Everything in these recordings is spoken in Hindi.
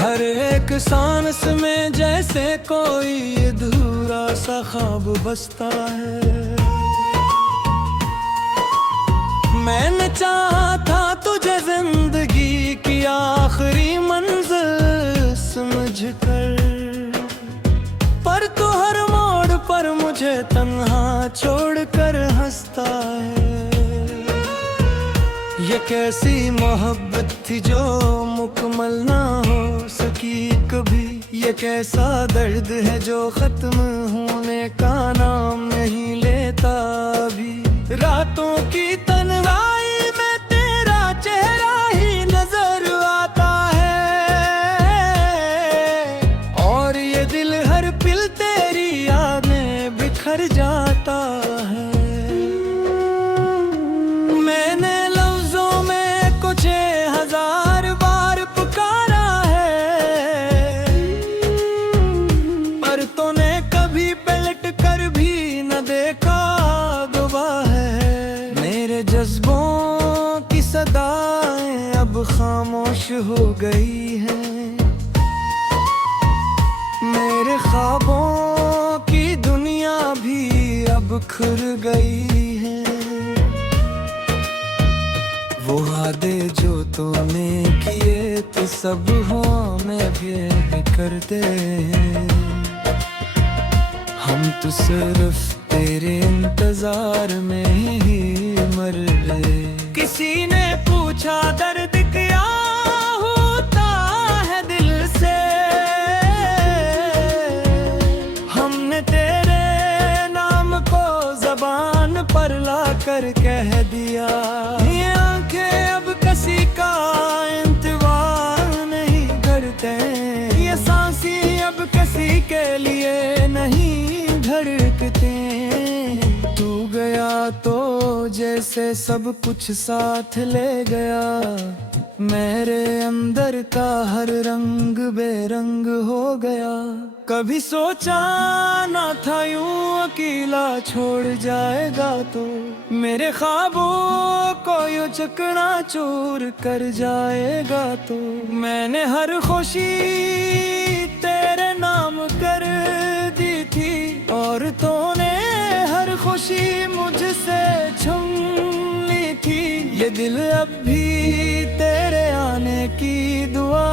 हर एक सांस में जैसे कोई अधूरा सा ख्वाब बसता है। मैंने चाहा था तुझे जिंदगी की आखिरी मंजिल समझकर, पर तू हर मोड़ पर मुझे तन्हा छोड़कर हंसता है। ये कैसी मोहब्बत थी जो मुकम्मल ना हो सकी कभी। ये कैसा दर्द है जो खत्म होने का नाम नहीं लेता अभी। रातों की तन्हाई में तेरा चेहरा ही नजर आता है, और ये दिल हर पल तेरी याद में बिखर जाता है। मैंने लफ्जों में कुछ हजार बार पुकारा है, पर तूने कभी पलट कर भी न देखा दुआ है। मेरे जज्बों की सदाएं अब खामोश हो गई हैं, मेरे ख्वाबों की दुनिया भी अब खुर गई है। वो वादे जो तूने किए थे सब हुआ में भी करते हैं। हम तो सिर्फ तेरे इंतजार में ही मर रहे। किसी ने पूछा दर्द क्या होता है दिल से, हमने तेरे नाम को ज़बान पर लाकर कह दिया। ये आंखें अब किसी का इंतजार नहीं करते, ये सांसें अब किसी के लिए नहीं धड़कते। तू गया तो जैसे सब कुछ साथ ले गया, मेरे अंदर का हर रंग बेरंग हो गया। कभी सोचा ना था यूं अकेला छोड़ जाएगा तो, मेरे ख्वाबों को यूं चकनाचूर कर जाएगा तो। मैंने हर खुशी तेरे नाम कर दी थी, और तूने हर खुशी मुझसे छीन ली थी। ये दिल अब भी तेरे आने की दुआ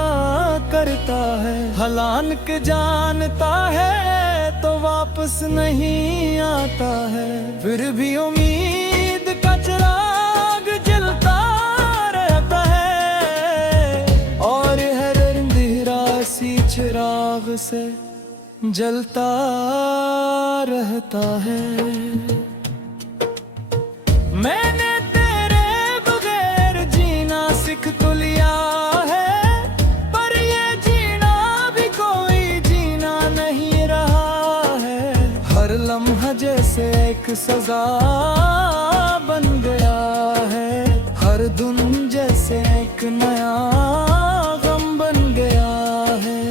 करता है। हलान के जानता है तो वापस नहीं आता है, फिर भी उम्मीद का चिराग जलता रहता है, और हर अंधेरा सी चिराग से जलता रहता है। मैंने तेरे बगैर जीना सीख तो लिया है, पर ये जीना भी कोई जीना नहीं रहा है। हर लम्हा जैसे एक सजा बन गया है, हर धुन जैसे एक नया गम बन गया है।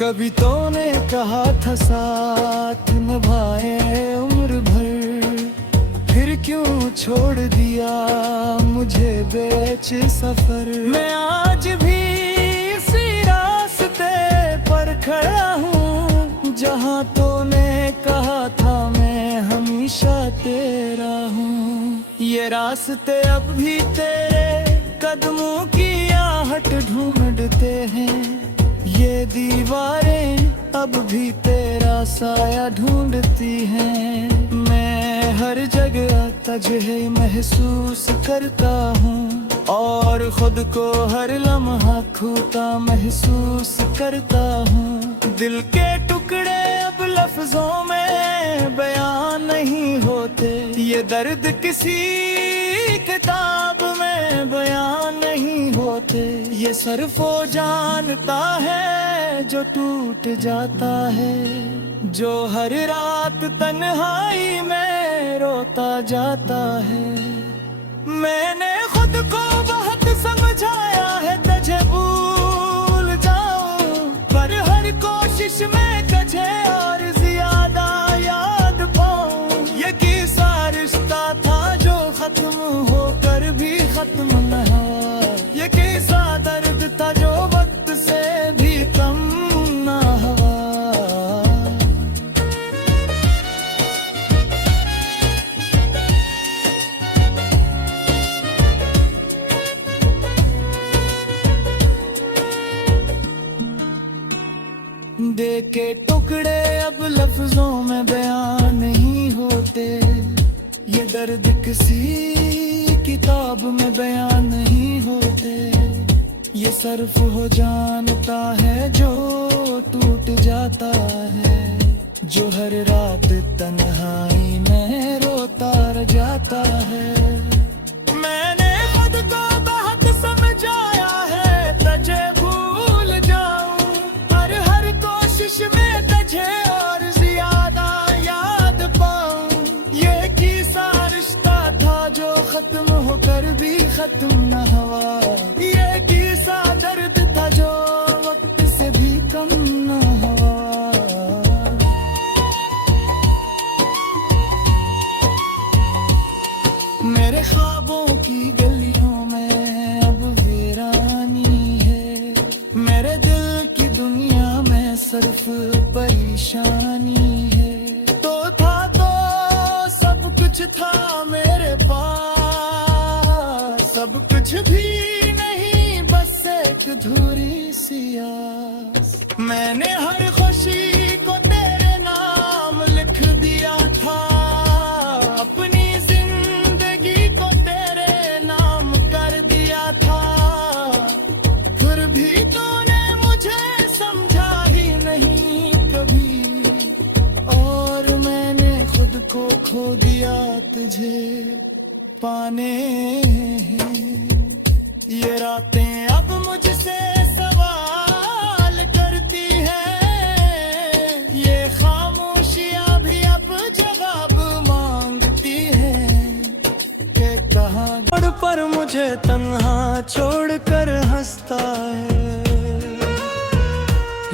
कभी तूने कहा था साथ निभाए उम्र भर, फिर क्यों छोड़ दिया मुझे बेच सफर। मैं आज भी इसी रास्ते पर खड़ा हूँ, जहाँ तूने कहा था मैं हमेशा तेरा हूँ। ये रास्ते अब भी तेरे कदमों की आहट ढूंढते हैं, ये दीवारें अब भी तेरा साया ढूंढती हैं। मैं हर जगह तुझे महसूस करता हूँ, और खुद को हर लम्हा खोता महसूस करता हूँ। दिल के टुकड़े अब लफ्जों में बयान नहीं होते, ये दर्द किसी किताब में बयान नहीं होते। ये सिर्फ वो जानता है जो टूट जाता है, जो हर रात तन्हाई में रोता जाता है। मैंने खुद को बहुत समझाया है तुझे भूल जाऊं, पर हर कोशिश में तुझे और ज्यादा याद पाऊं। ये किसा रिश्ता था जो खत्म होकर भी खत्म न हुआ। ये कैसा दर्द था जो वक्त से भी कम न हुआ। दे के टुकड़े अब लफ्जों में बयान नहीं होते। ये दर्द किसी किताब में बयान नहीं होते। ये सर्फ हो जानता है जो टूट जाता है, जो हर रात तन्हाई में रोता रह जाता है। मैंने खुद को बहुत समझाया है तुझे भूल जाऊं, हर कोशिश में तुझे और ज्यादा याद पाऊं। ये किसा रिश्ता था जो खत्म होकर भी खत्म न हुआ। ये किसा दर्द था जो वक्त से भी कम न हुआ। मेरे ख्वाबों की गलियों में अब वीरानी है। मेरे दिल की दुनिया में सिर्फ परेशानी है। तो था तो सब कुछ था मेरे पास, सब कुछ भी नहीं बस एक अधूरी सी आस। मैंने हर खुशी को तेरे नाम लिख दिया था, अपनी जिंदगी को तेरे नाम कर दिया था। फिर भी तूने मुझे समझा ही नहीं कभी, और मैंने खुद को खो दिया तुझे पाने। ये रातें अब मुझसे सवाल करती हैं, ये खामोशियां भी अब जवाब मांगती हैं कि कहाँ पर मुझे तन्हा छोड़कर हंसता है।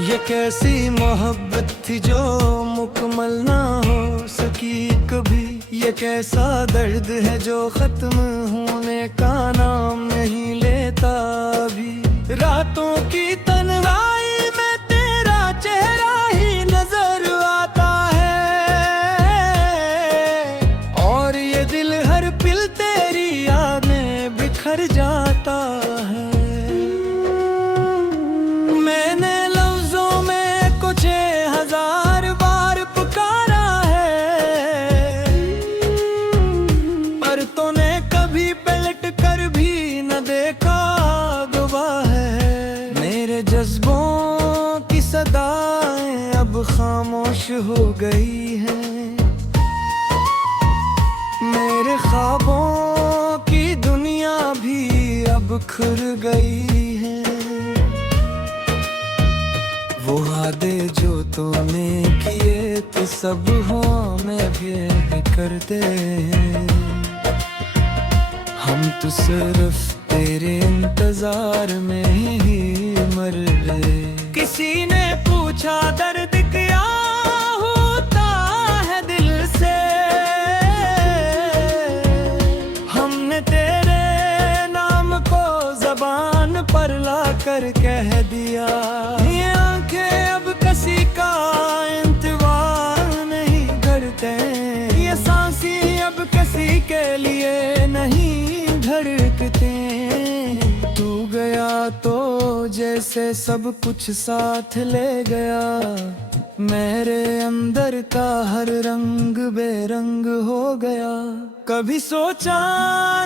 ये कैसी मोहब्बत थी जो मुकम्मल ना हो सकी कभी। ये कैसा दर्द है जो खत्म होने का नाम नहीं लेता अभी। रातों की तन्हाई में तेरा चेहरा ही नजर आता है, और ये दिल हर पिल तेरी याद में बिखर जाता है। मैंने लफ्जों में कुछ 1000 बार पुकारा है, पर तूने कभी पलट कर भी न देखा गवाह है। मेरे जज्बों की सदाएं अब खामोश हो गई हैं। मेरे ख्वाबों की दुनिया भी अब खुर गई है। वो वादे जो तूने किए थे सब हुआ में भी करते हैं। हम तो सिर्फ तेरे इंतजार में ही मर रहे। किसी ने पूछा दर्द क्या होता है दिल से, हमने तेरे नाम को ज़बान पर ला कर कह दिया। ये आंखें अब किसी का इंतजार नहीं करते, ये सांसें अब किसी के लिए नहीं धड़कते। तू गया तो जैसे सब कुछ साथ ले गया। मेरे अंदर का हर रंग बेरंग हो गया। कभी सोचा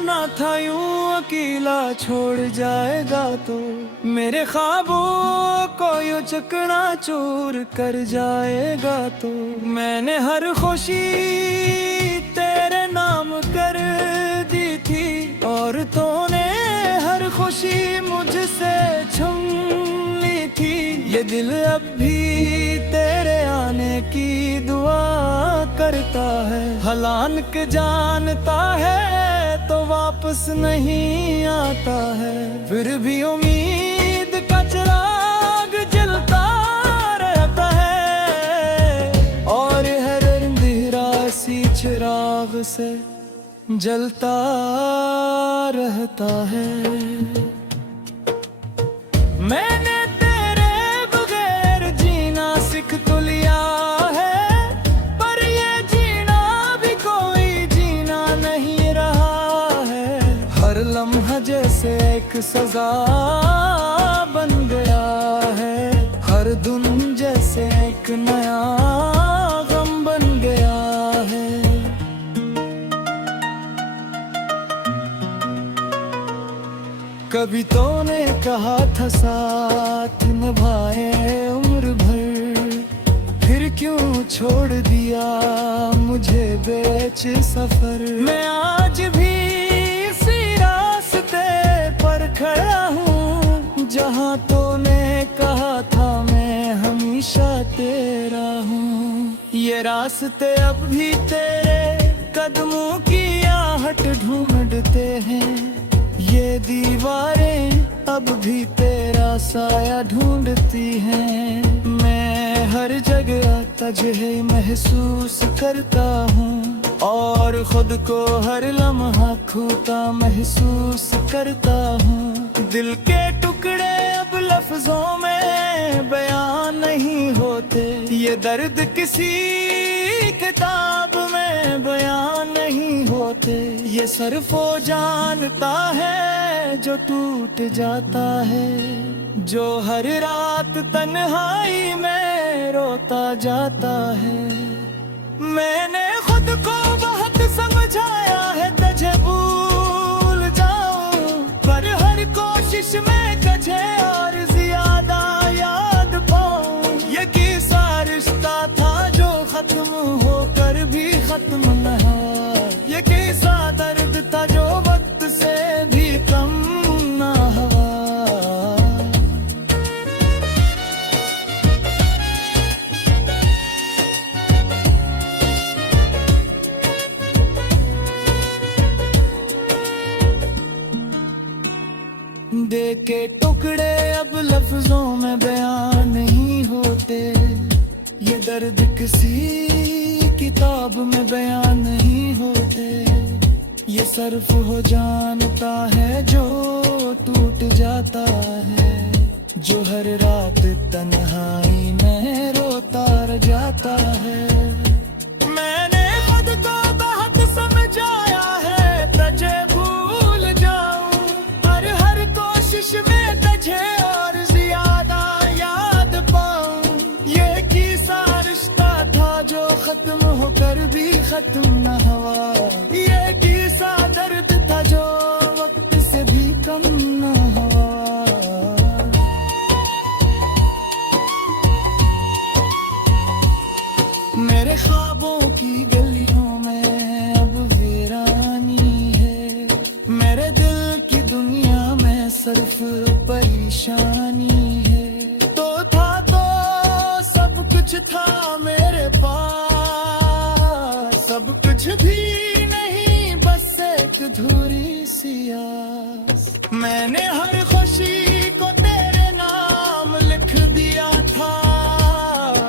ना था यूं अकेला छोड़ जाएगा तो, मेरे ख्वाबों को यूं चकनाचूर कर जाएगा तो। मैंने हर खुशी तेरे नाम कर दी थी, और तूने हर खुशी मुझसे छीन ली थी। ये दिल अब भी तेरे आने की दुआ करता है। हलान के जानता है तो वापस नहीं आता है, फिर भी उम्मीद का चिराग जलता रहता है। और हर अंधेरा सी चिराग से जलता रहता है। मैंने तेरे बगैर जीना सीख तो लिया है, पर ये जीना भी कोई जीना नहीं रहा है। हर लम्हा जैसे एक सजा बन गया है, हर धुन जैसे एक नया गम बन गया है। कभी तो ने कहा था साथ निभाए उम्र भर, फिर क्यों छोड़ दिया मुझे बेच सफर। मैं आज भी इसी रास्ते पर खड़ा हूँ, जहाँ तो ने कहा था मैं हमेशा तेरा हूँ। ये रास्ते अब भी तेरे कदमों की आहट ढूंढते हैं, ये दीवारें अब भी तेरा साया ढूंढती हैं। मैं हर जगह तुझे महसूस करता हूँ, और खुद को हर लम्हा खोता महसूस करता हूँ। दिल के टुकड़े अब लफ्जों में बयान नहीं होते, ये दर्द किसी किताब में बयान नहीं होते। ये सिर्फ वो जानता है जो टूट जाता है, जो हर रात तन्हाई में रोता जाता है। मैंने खुद को बहुत समझाया है तुझे भूल जाऊं, पर हर कोशिश में तुझे और ज्यादा याद पाऊं। ये किसा रिश्ता था जो खत्म होकर भी खत्म न हुआ, ये किसा दर्द था जो वक्त से भी कम न हुआ। दे के टुकड़े अब लफ्जों में बयान नहीं होते, ये दर्द किसी किताब में बयान नहीं होते। ये सिर्फ वो जानता है जो टूट जाता है, जो हर रात तन्हाई में रोता रह जाता है। मैंने खुद को बहुत समझाया है तुझे भूल जाऊं, पर हर कोशिश में तुझे और ज्यादा याद पाऊं। ये किसा रिश्ता था जो खत्म होकर भी खत्म न हुआ, ये किसा दर्द था जो वक्त से भी कम न हुआ। मेरे ख्वाबों की गलियों में अब वीरानी है, मेरे दिल की दुनिया में सिर्फ परेशानी है। तो था तो सब कुछ था मेरे पास, सब कुछ भी नहीं बस एक अधूरी सी आस। मैंने हर खुशी को तेरे नाम लिख दिया था,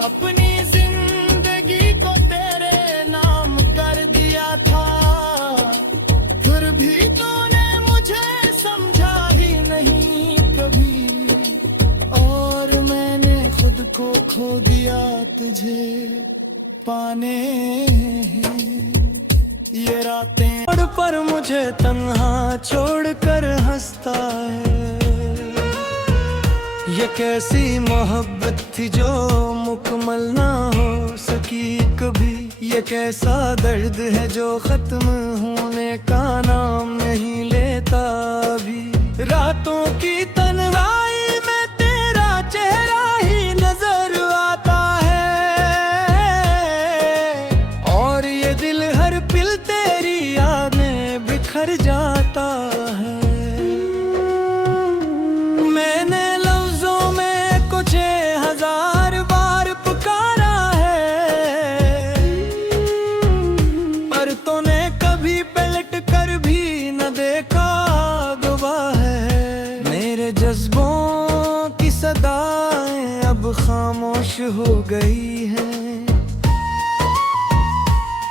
अपनी जिंदगी को तेरे नाम कर दिया था। फिर भी तूने मुझे समझा ही नहीं कभी, और मैंने खुद को खो दिया तुझे पाने। ये रातें पर मुझे तन्हा छोड़कर हंसता है, ये कैसी मोहब्बत थी जो मुकम्मल ना हो सकी कभी। ये कैसा दर्द है जो खत्म होने का नाम नहीं लेता अभी। रातों की तन्हाई में तेरा चेहरा ही नजर आता है, और ये दिल हर पल तेरी यादें बिखर जाता है। मैंने लफ्जों में कुछ हजार बार पुकारा है, पर तूने कभी पलट कर भी न देखा गवाह है। मेरे जज्बों की सदाएं अब खामोश हो गई हैं,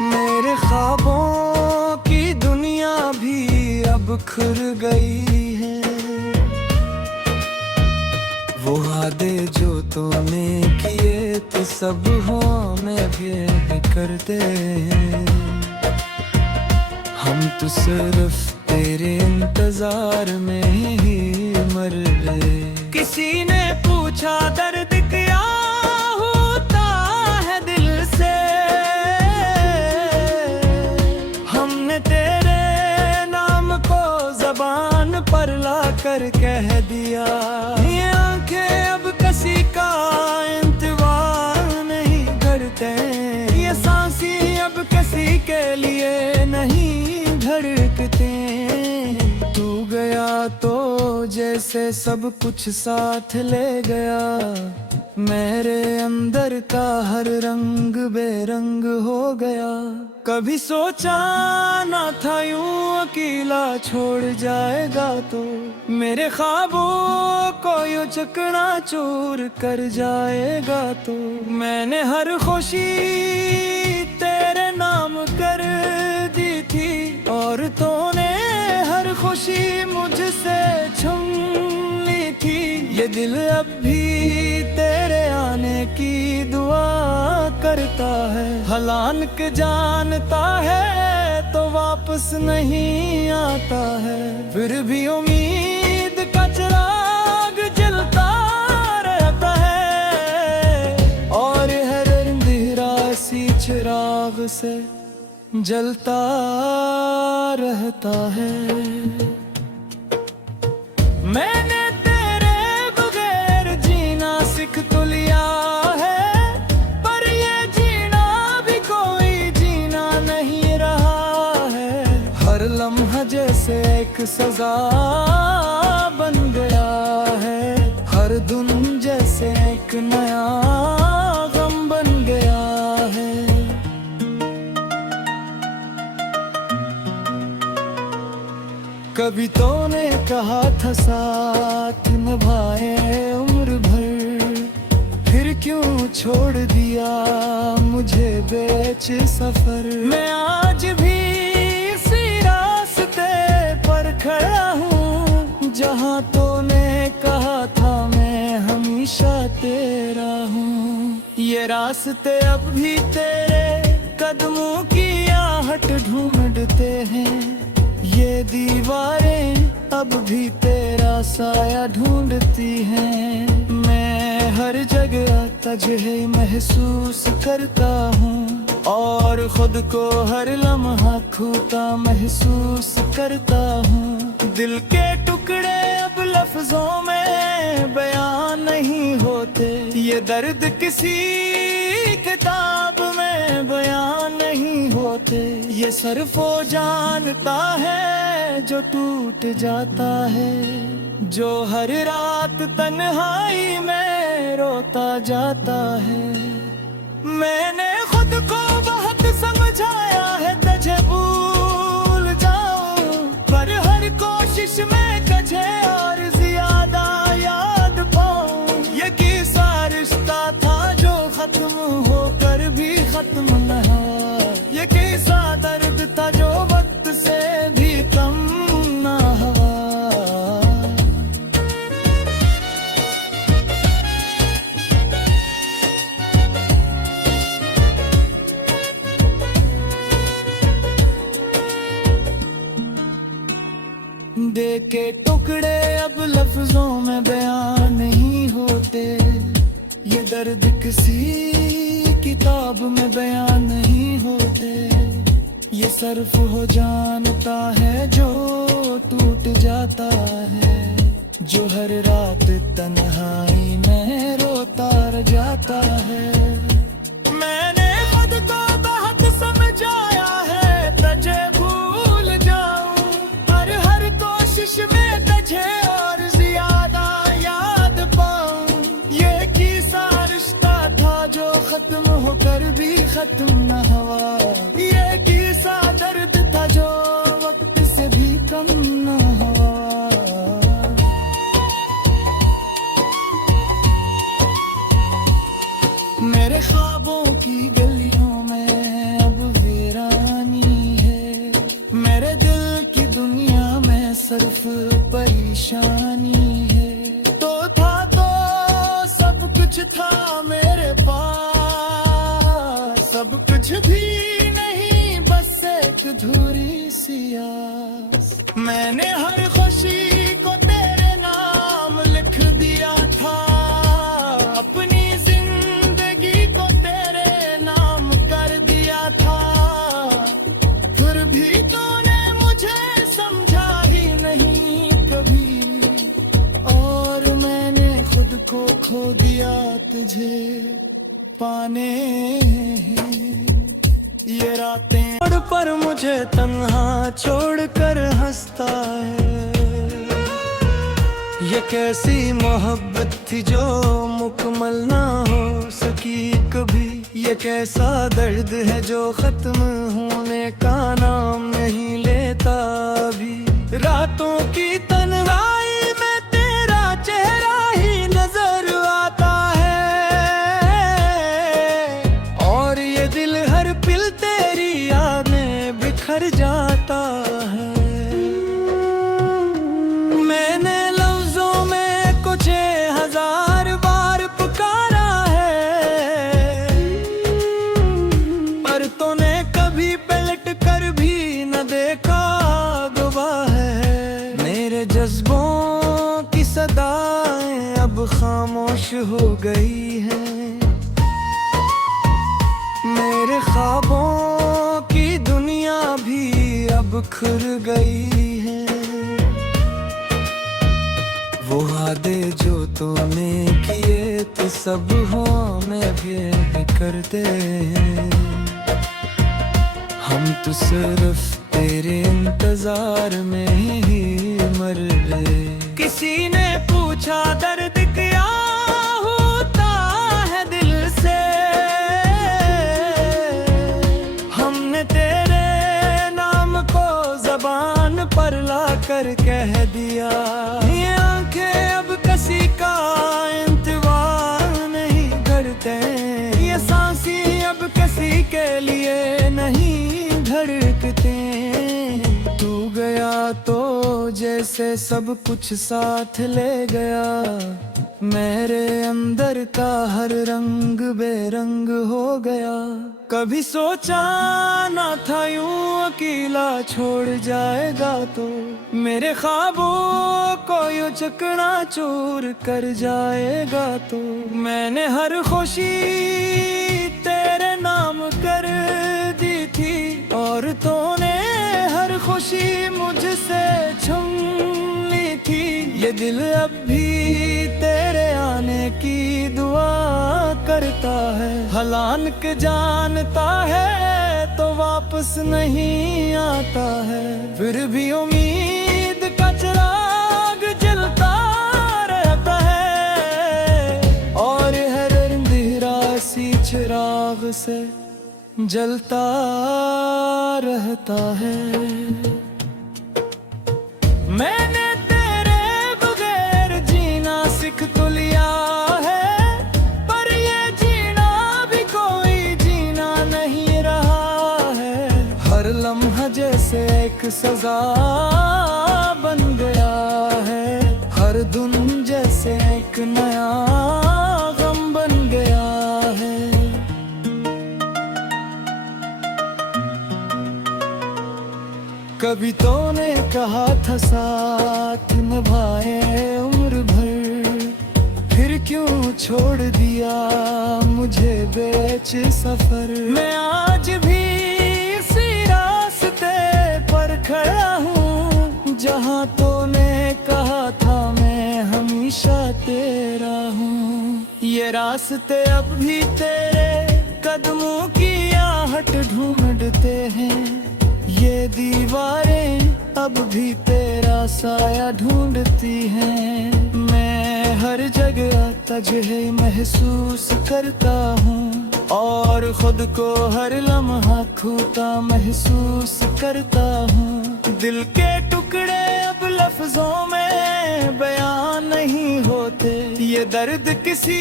मेरे ख्वाबों की दुनिया भी अब बिखर गई है। वो वादे जो तूने किए तो सब हुआ में भी करते हैं। हम तो सिर्फ तेरे इंतजार में ही मर रहे। किसी ने पूछा दर्द क्या होता है दिल से, हमने तेरे नाम को ज़बान पर ला कर कह दिया। ये आंखें अब किसी का इंतजार नहीं करते, ये सांसी अब किसी के लिए नहीं धड़कते। तू गया तो जैसे सब कुछ साथ ले गया, मेरे अंदर का हर रंग बेरंग हो गया। कभी सोचा ना था यूं अकेला छोड़ जाएगा तो, मेरे ख्वाबों को यूं चकनाचूर कर जाएगा तो। मैंने हर खुशी तेरे नाम कर दी थी, और तूने हर खुशी मुझसे छीन ली थी। ये दिल अब भी तेरे आने की दुआ करता है, हलान के जानता है तो वापस नहीं आता है। फिर भी उम्मीद का चिराग जलता रहता है, और हर अंधेरा सी चिराग से जलता रहता है। मैंने तेरे बगैर जीना सीख तो लिया है, पर ये जीना भी कोई जीना नहीं रहा है। हर लम्हा जैसे एक सजा बन गया है, हर धुन जैसे एक नया गम बन गया है। कभी तूने कहा था साथ निभाए उम्र भर, फिर क्यों छोड़ दिया मुझे बेच सफर। मैं आज भी इसी रास्ते पर खड़ा हूँ, जहाँ तूने कहा था मैं हमेशा तेरा हूँ। ये रास्ते अब भी तेरे कदमों की आहट ढूंढते हैं, ये दीवारें अब भी तेरा साया ढूंढती हैं। मैं हर जगह तुझे महसूस करता हूँ, और खुद को हर लम्हा खोता महसूस करता हूँ। दिल के टुकड़े अब लफ्जों में बयान नहीं होते, ये दर्द किसी किताब में बयान नहीं होते। ये सिर्फ वो जानता है जो टूट जाता है, जो हर रात तन्हाई में रोता जाता है। मैंने खुद को बहुत समझाया है तुझे भूल जाऊं, पर हर कोशिश में तुझे और ज्यादा याद पाऊं। ये किसा रिश्ता था जो खत्म होकर भी खत्म न हुआ, ये किसा दर्द था जो वक्त से भी कम न हुआ। देखे टुकड़े अब लफ्जों में बयान नहीं होते, ये दर्द किसी किताब में बयान नहीं होते। ये सिर्फ हो जानता है जो टूट जाता है, जो हर रात तन्हाई में रोता रह जाता है। मैंने खुद को बहुत समझाया है तुझे भूल जाऊं, हर कोशिश में तुझे और ज्यादा याद पाऊं। ये किसा रिश्ता था जो खत्म होकर भी खत्म न हुआ, ये किसा दर्द था जो वक्त से भी कम न हुआ। मेरे ख्वाबों की गलियों में अब वीरानी है, मेरे दिल की दुनिया में सिर्फ परेशानी है। तो था तो सब कुछ था मेरे पास, सब कुछ भी नहीं बस एक अधूरी सी आस। मैंने हर खुशी को तेरे नाम लिख दिया था, अपनी जिंदगी को तेरे नाम कर दिया था। फिर भी तूने मुझे समझा ही नहीं कभी, और मैंने खुद को खो दिया तुझे पाने। ये रातें पर मुझे तन्हा छोड़कर हंसता है। ये कैसी मोहब्बत थी जो मुकम्मल ना हो सकी कभी। ये कैसा दर्द है जो खत्म होने का नाम नहीं लेता अभी। रातों की तन्हाई में तेरा चेहरा ही नजर आता है, और ये दिल हर पल तेरी याद में बिखर जाता है। मैंने लफ्जों में कुछ 1000 बार पुकारा है, पर तूने कभी पलट कर भी न देखा गवाह है। मेरे जज्बों की सदाएं अब खामोश हो गई हैं, मेरे ख्वाबों की दुनिया भी अब खुल गई है। वो वादे जो तूने किए थे सब हुआ में भी करते हैं। हम तो सिर्फ तेरे इंतजार में ही मर गए। किसी ने पूछा दर्द क्या होता है दिल से, हमने तेरे नाम को ज़बान पर लाकर कह दिया। ये आंखें अब किसी का इंतजार नहीं करते, ये सांसें अब किसी के लिए नहीं धड़कते। तू गया तो जैसे सब कुछ साथ ले गया, मेरे अंदर का हर रंग बेरंग हो गया। कभी सोचा ना था यूं अकेला छोड़ जाएगा तो, मेरे ख्वाबों को यूं चकना चूर कर जाएगा तो। मैंने हर खुशी तेरे नाम कर दी थी, और तूने हर खुशी मुझसे छीन ली थी। ये दिल अब भी तेरे आने की दुआ करता है, हलान के जानता है तो वापस नहीं आता है। फिर भी उम्मीद का चिराग जलता रहता है, और हर अंधेरा सी चिराग से जलता रहता है। मैंने तेरे बगैर जीना सीख तो लिया है, पर ये जीना भी कोई जीना नहीं रहा है। हर लम्हा जैसे एक सजा बन गया है, हर धुन जैसे एक नया गम बन गया है। कभी तूने कहा था साथ निभाए उम्र भर, फिर क्यों छोड़ दिया मुझे बेच सफर। मैं आज भी इसी रास्ते पर खड़ा हूँ, जहाँ तूने कहा था मैं हमेशा तेरा हूँ। ये रास्ते अब भी तेरे कदमों की आहट ढूंढते हैं, ये दीवारें अब भी तेरा साया ढूंढती हैं। मैं हर जगह तुझे महसूस करता हूँ, और खुद को हर लम्हा खोता महसूस करता हूँ। दिल के टुकड़े अब लफ्जों में बयान नहीं होते, ये दर्द किसी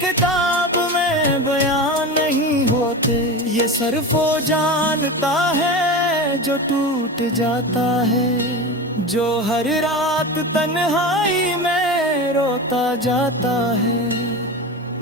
किताब में बयान नहीं होते। ये सिर्फ वो जानता है जो टूट जाता है, जो हर रात तन्हाई में रोता जाता है।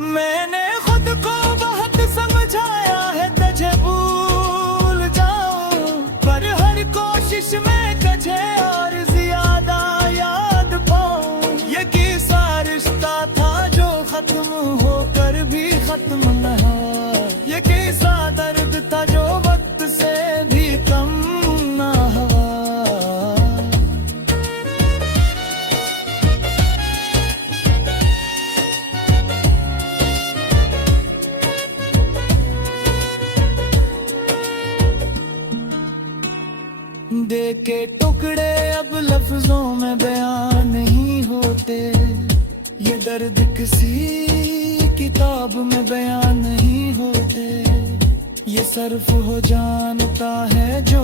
मैंने खुद को बहुत समझाया है तुझे भूल जाऊं, पर हर कोशिश में तुझे और ज्यादा याद पाऊं। ये कैसा रिश्ता था जो खत्म होकर भी खत्म न हुआ, ये कैसा दर्द था जो वक्त से भी कम न हुआ। दे के टुकड़े अब लफ्जों में बयान नहीं होते, ये दर्द किसी किताब में बयान नहीं होते। ये सर्फ हो जानता है जो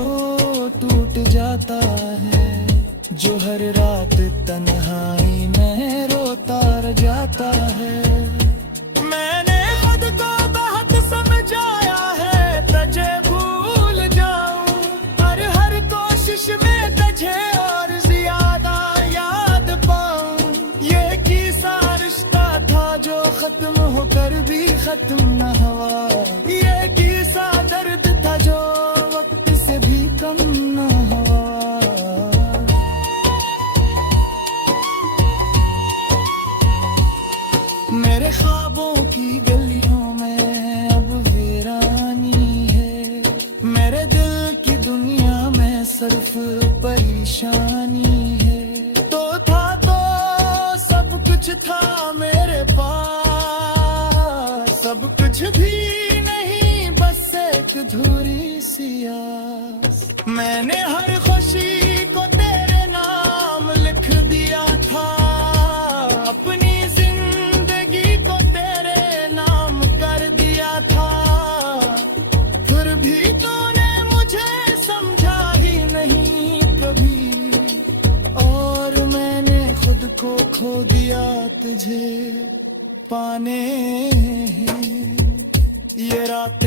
टूट जाता है, जो हर रात तन्हाई में रोता रह जाता है। मैंने खुद को बहुत समझाया है तुझे भूल जाऊं, पर हर कोशिश में तुझे और ज्यादा याद पाऊं। ये कैसा रिश्ता था जो खत्म होकर भी खत्म न हुआ, ये कैसा दर्द था जो वक्त से भी कम न हुआ। मेरे ख्वाबों की गलियों में अब वीरानी है, मेरे दिल की दुनिया में सिर्फ परेशानी है। तो सब कुछ था मेरे पास, सब कुछ भी नहीं बस एक अधूरी सी आस। मैंने हर खुशी को तेरे नाम लिख दिया था, अपनी जिंदगी को तेरे नाम कर दिया था। फिर भी तूने मुझे समझा ही नहीं कभी, और मैंने खुद को खो दिया तुझे पाने। ये रातें